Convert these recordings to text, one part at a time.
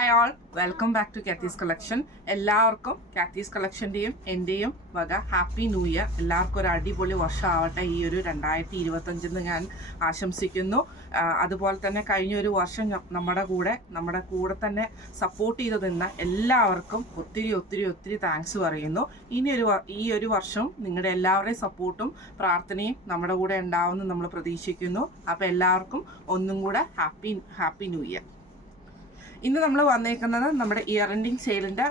Hi all, welcome back to Kathy's collection. എല്ലാവർക്കും Kathy's കളക്ഷൻ്റെയും എൻ്റെയും വക ഹാപ്പി ന്യൂ ഇയർ. എല്ലാവർക്കും ഒരു അടിപൊളി വർഷമാവട്ടെ ഈ ഒരു 2025 ഞാൻ ആശംസിക്കുന്നു. അതുപോലെ തന്നെ കഴിഞ്ഞൊരു വർഷം നമ്മുടെ കൂടെ തന്നെ സപ്പോർട്ട് ചെയ്ത് നിന്ന എല്ലാവർക്കും ഒത്തിരി താങ്ക്സ് പറയുന്നു. ഈ ഒരു വർഷം നിങ്ങളുടെ എല്ലാവരുടെയും സപ്പോർട്ടും പ്രാർത്ഥനയും നമ്മുടെ കൂടെ ഉണ്ടാവുമെന്ന് നമ്മൾ പ്രതീക്ഷിക്കുന്നു. അപ്പോൾ എല്ലാവർക്കും ഒന്നും കൂടെ ഹാപ്പി ന്യൂ ഇയർ. ഇന്ന് നമ്മൾ വന്നേക്കുന്നത് നമ്മുടെ ഇയർ എൻഡിങ് സെയിലിൻ്റെ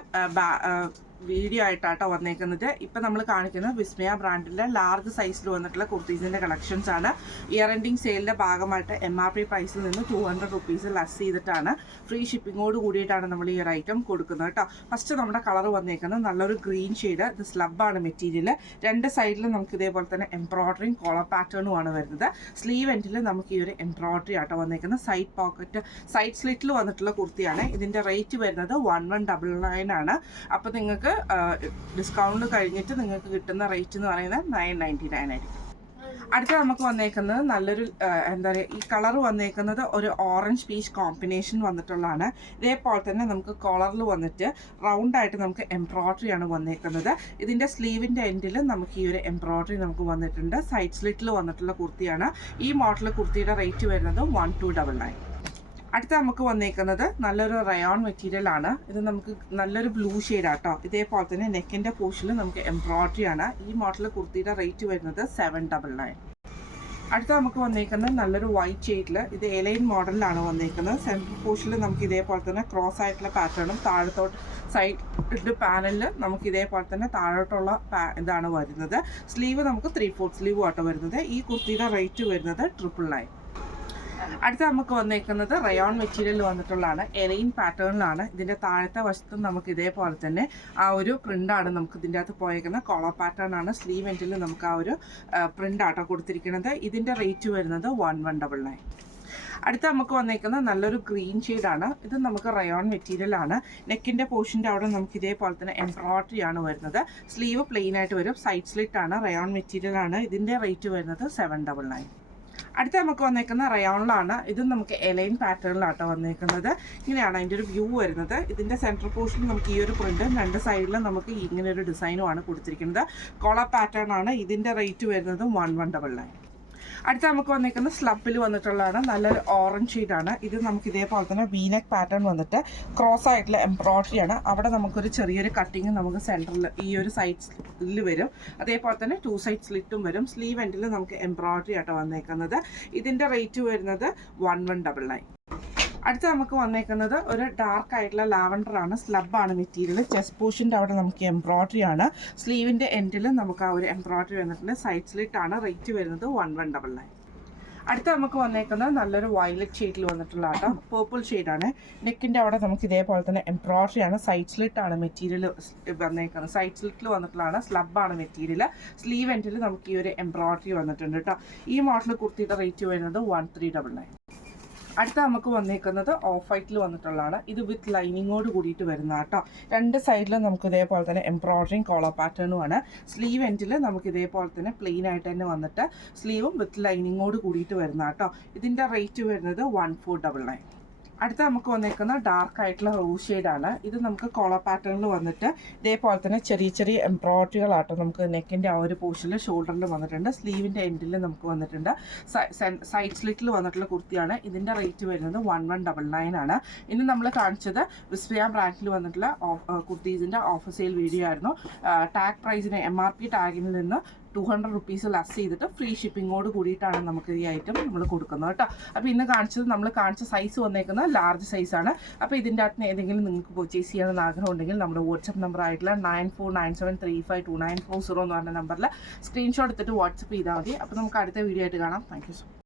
വീഡിയോ ആയിട്ടാട്ടോ വന്നേക്കുന്നത്. ഇപ്പം നമ്മൾ കാണിക്കുന്നത് വിസ്മയ ബ്രാൻഡിൻ്റെ ലാർജ് സൈസിൽ വന്നിട്ടുള്ള കുർത്തീസിൻ്റെ കളക്ഷൻസ് ആണ്. ഇയർ എൻഡിങ് സെയിലിൻ്റെ ഭാഗമായിട്ട് MRP പ്രൈസിൽ നിന്ന് 200 റുപ്പീസ് ലെസ് ചെയ്തിട്ടാണ് ഫ്രീ ഷിപ്പിങ്ങോട് കൂടിയിട്ടാണ് നമ്മൾ ഈ ഒരു ഐറ്റം കൊടുക്കുന്നത് കേട്ടോ. ഫസ്റ്റ് നമ്മുടെ കളർ വന്നേക്കുന്നത് നല്ലൊരു ഗ്രീൻ ഷെയ്ഡ്. ഇത് സ്ലബാണ് മെറ്റീരിയൽ. രണ്ട് സൈഡിലും നമുക്ക് ഇതേപോലെ തന്നെ എംബ്രോയ്ഡറിയും കോളർ പാറ്റേണും ആണ് വരുന്നത്. സ്ലീവ് എൻഡിൽ നമുക്ക് ഈ ഒരു എംബ്രോയ്ഡറി ആട്ടോ വന്നേക്കുന്നത്. സൈഡ് പോക്കറ്റ് സൈഡ് സ്ലിറ്റിൽ വന്നിട്ടുള്ള കുർത്തിയാണ്. ഇതിൻ്റെ റേറ്റ് വരുന്നത് 1199 ആണ്. അപ്പോൾ നിങ്ങൾക്ക് ഡിസ്കൗണ്ട് കഴിഞ്ഞിട്ട് നിങ്ങൾക്ക് കിട്ടുന്ന റേറ്റ് എന്ന് പറയുന്നത് 999 ആയിരിക്കും. അടുത്ത നമുക്ക് വന്നേക്കുന്നത് നല്ലൊരു ഈ കളർ വന്നേക്കുന്നത് ഒരു ഓറഞ്ച് പീച്ച് കോമ്പിനേഷൻ വന്നിട്ടുള്ളതാണ്. ഇതേപോലെ തന്നെ നമുക്ക് കോളറിൽ വന്നിട്ട് റൗണ്ടായിട്ട് നമുക്ക് എംബ്രോയ്ഡറി ആണ് വന്നേക്കുന്നത്. ഇതിൻ്റെ സ്ലീവിൻ്റെ എൻഡിൽ നമുക്ക് ഈ ഒരു എംബ്രോയ്ഡറി നമുക്ക് വന്നിട്ടുണ്ട്. സൈഡ് സ്ലിറ്റിൽ വന്നിട്ടുള്ള കുർത്തിയാണ്. ഈ മോഡൽ കുർത്തിയുടെ റേറ്റ് വരുന്നത് 1299. അടുത്ത നമുക്ക് വന്നേക്കുന്നത് നല്ലൊരു റയോൺ മെറ്റീരിയൽ ആണ്. ഇത് നമുക്ക് നല്ലൊരു ബ്ലൂ ഷെയ്ഡാട്ടോ. ഇതേപോലെ തന്നെ നെക്കിൻ്റെ പോർഷനിൽ നമുക്ക് എംബ്രോയ്ഡറി ആണ്. ഈ മോഡൽ കുർത്തിയുടെ റേറ്റ് വരുന്നത് 799. അടുത്ത നമുക്ക് വന്നേക്കുന്നത് നല്ലൊരു വൈറ്റ് ഷെയ്ഡിൽ ഇത് എലൈൻ മോഡലിലാണ് വന്നേക്കുന്നത്. സെൻട്രൽ പോർഷനിൽ നമുക്ക് ഇതേപോലെ തന്നെ ക്രോസ് ആയിട്ടുള്ള പാറ്റേണും താഴത്തോട്ട് സൈഡ് പാനലിൽ നമുക്ക് ഇതേപോലെ തന്നെ താഴോട്ടുള്ള ഇതാണ് വരുന്നത്. സ്ലീവ് നമുക്ക് 3/4 സ്ലീവ് ആട്ടോ വരുന്നത്. ഈ കുർത്തിയുടെ റേറ്റ് വരുന്നത് 999. അടുത്ത നമുക്ക് വന്നേക്കുന്നത് റയോൺ മെറ്റീരിയൽ വന്നിട്ടുള്ളതാണ്. എലൈൻ പാറ്റേണിലാണ്. ഇതിൻ്റെ താഴത്തെ വശത്തും നമുക്ക് ഇതേപോലെ തന്നെ ആ ഒരു പ്രിൻ്റാണ് നമുക്ക് ഇതിൻ്റെ അകത്ത് പോയേക്കുന്നത്. കോളർ പാറ്റേൺ ആണ്. സ്ലീവ് എൻഡിൽ നമുക്ക് ആ ഒരു പ്രിൻ്റാട്ടോ കൊടുത്തിരിക്കുന്നത്. ഇതിൻ്റെ റേറ്റ് വരുന്നത് 1199. അടുത്ത നമുക്ക് വന്നേക്കുന്നത് നല്ലൊരു ഗ്രീൻ ഷെയ്ഡാണ്. ഇത് നമുക്ക് റയോൺ മെറ്റീരിയൽ ആണ്. നെക്കിൻ്റെ പോർഷൻ്റെ അവിടെ നമുക്ക് ഇതേപോലെ തന്നെ എംബ്രോയ്ഡറി ആണ് വരുന്നത്. സ്ലീവ് പ്ലെയിൻ ആയിട്ട് വരും. സൈഡ് സ്ലിറ്റ് ആണ്. റയോൺ മെറ്റീരിയൽ ആണ്. ഇതിൻ്റെ റേറ്റ് വരുന്നത് 799. അടുത്ത നമുക്ക് വന്നേക്കുന്ന റയോണിലാണ്. ഇത് നമുക്ക് എലൈൻ പാറ്റേണിലാട്ടോ വന്നേക്കുന്നത്. ഇങ്ങനെയാണ് അതിൻ്റെ ഒരു വ്യൂ വരുന്നത്. ഇതിൻ്റെ സെൻട്രൽ പോർഷനിൽ നമുക്ക് ഈ ഒരു പ്രിൻറ്റും രണ്ട് സൈഡിലും നമുക്ക് ഇങ്ങനെ ഒരു ഡിസൈനുമാണ് കൊടുത്തിരിക്കുന്നത്. കോളർ പാറ്റേൺ ആണ്. ഇതിൻ്റെ റേറ്റ് വരുന്നത് 1199. അടുത്ത നമുക്ക് വന്നേക്കുന്ന സ്ലബിൽ വന്നിട്ടുള്ളതാണ്. നല്ലൊരു ഓറഞ്ച് ഷെയ്ഡാണ്. ഇത് നമുക്ക് ഇതേപോലെ തന്നെ വീനെക്ക് പാറ്റേൺ വന്നിട്ട് ക്രോസ് ആയിട്ടുള്ള എംബ്രോയ്ഡറി ആണ്. അവിടെ നമുക്കൊരു ചെറിയൊരു കട്ടിങ് നമുക്ക് സെൻറ്ററിൽ ഈ ഒരു സൈഡിൽ വരും. അതേപോലെ തന്നെ 2 സൈഡ് സ്ലിറ്റും വരും. സ്ലീവ് എൻഡിൽ നമുക്ക് എംബ്രോയ്ഡറി ആട്ടോ വന്നേക്കുന്നത്. ഇതിൻ്റെ റേറ്റ് വരുന്നത് 1199. അടുത്ത നമുക്ക് വന്നേക്കുന്നത് ഒരു ഡാർക്ക് ആയിട്ടുള്ള ലാവൻഡർ ആണ്. സ്ലബാണ് മെറ്റീരിയൽ. ചെസ്റ്റ് പോർഷൻ്റെ അവിടെ നമുക്ക് എംബ്രോയ്ഡറി ആണ്. സ്ലീവിൻ്റെ എൻഡിൽ നമുക്ക് ആ ഒരു എംബ്രോയ്ഡറി വന്നിട്ടുണ്ട്. സൈഡ് സ്ലിറ്റ് ആണ്. റേറ്റ് വരുന്നത് 1199. അടുത്ത നമുക്ക് വന്നേക്കുന്നത് നല്ലൊരു വയലറ്റ് ഷെയ്ഡിൽ വന്നിട്ടുള്ള ആട്ടോ. പേർപ്പിൾ ഷെയ്ഡാണ്. നെക്കിൻ്റെ അവിടെ നമുക്ക് ഇതേപോലെ തന്നെ എംബ്രോയ്ഡറി ആണ്. സൈഡ് സ്ലിറ്റ് ആണ് മെറ്റീരിയൽ വന്നേക്കുന്നത്. സൈഡ് സ്ലിറ്റിൽ വന്നിട്ടുള്ളതാണ്. സ്ലബാണ് മെറ്റീരിയൽ. സ്ലീവ് എൻഡിൽ നമുക്ക് ഈ ഒരു എംബ്രോയ്ഡറി വന്നിട്ടുണ്ട് കേട്ടോ. ഈ മോഡൽ കുർത്തിയുടെ റേറ്റ് വരുന്നത് 1399. അടുത്ത നമുക്ക് വന്നേക്കുന്നത് ഓഫ് വൈറ്റിൽ വന്നിട്ടുള്ളതാണ്. ഇത് വിത്ത് ലൈനിങ്ങോട് കൂടിയിട്ട് വരുന്ന കേട്ടോ. രണ്ട് സൈഡിലും നമുക്ക് ഇതേപോലെ തന്നെ എംബ്രോയ്ഡറിയും കോളർ പാറ്റേണുമാണ്. സ്ലീവ് എൻഡിൽ നമുക്ക് ഇതേപോലെ തന്നെ പ്ലെയിൻ ആയിട്ട് തന്നെ വന്നിട്ട് സ്ലീവും വിത്ത് ലൈനിങ്ങോട് കൂടിയിട്ട് വരുന്ന കേട്ടോ. ഇതിൻ്റെ റേറ്റ് വരുന്നത് 1499. അടുത്ത നമുക്ക് വന്നേക്കുന്ന ഡാർക്ക് ആയിട്ടുള്ള റോസ് ഷെയ്ഡാണ്. ഇത് നമുക്ക് കോളർ പാറ്റേണിൽ വന്നിട്ട് ഇതേപോലെ തന്നെ ചെറിയ എംബ്രോയ്ഡറികളാട്ടോ നമുക്ക് നെക്കിൻ്റെ ആ ഒരു പോർഷനിൽ ഷോൾഡറിൽ വന്നിട്ടുണ്ട്. സ്ലീവിൻ്റെ എൻഡിൽ നമുക്ക് വന്നിട്ടുണ്ട്. സൈഡ് സ്ലിറ്റിൽ വന്നിട്ടുള്ള കുർത്തിയാണ്. ഇതിൻ്റെ റേറ്റ് വരുന്നത് 1199 ആണ്. ഇനി നമ്മൾ കാണിച്ചത് വിസ്മയ ബ്രാൻഡിൽ വന്നിട്ടുള്ള കുർത്തീസിൻ്റെ ഓഫർ സെയിൽ വീഡിയോ ആയിരുന്നു. ടാഗ് പ്രൈസിന് MRP ടാഗിൽ നിന്ന് 200 റുപ്പീസ് ലെസ് ചെയ്തിട്ട് ഫ്രീ ഷിപ്പിങ്ങോട് കൂടിയിട്ടാണ് നമുക്ക് ഈ ഐറ്റം നമ്മൾ കൊടുക്കുന്നത് കേട്ടോ. അപ്പോൾ ഇന്ന് നമ്മൾ കാണിച്ച സൈസ് വന്നേക്കുന്നത് ലാർജ് സൈസാണ്. അപ്പോൾ ഇതിൻ്റെ അകത്ത് ഏതെങ്കിലും നിങ്ങൾക്ക് പർച്ചേസ് ചെയ്യണമെന്ന് ആഗ്രഹം ഉണ്ടെങ്കിൽ നമ്മുടെ വാട്സപ്പ് നമ്പർ ആയിട്ടുള്ള 9497352940 എന്ന് പറഞ്ഞ നമ്പറിൽ സ്ക്രീൻഷോട്ട് എടുത്തിട്ട് വാട്സപ്പ് ചെയ്താൽ മതി. അപ്പോൾ നമുക്ക് അടുത്ത വീഡിയോ ആയിട്ട് കാണാം. Thank you so much.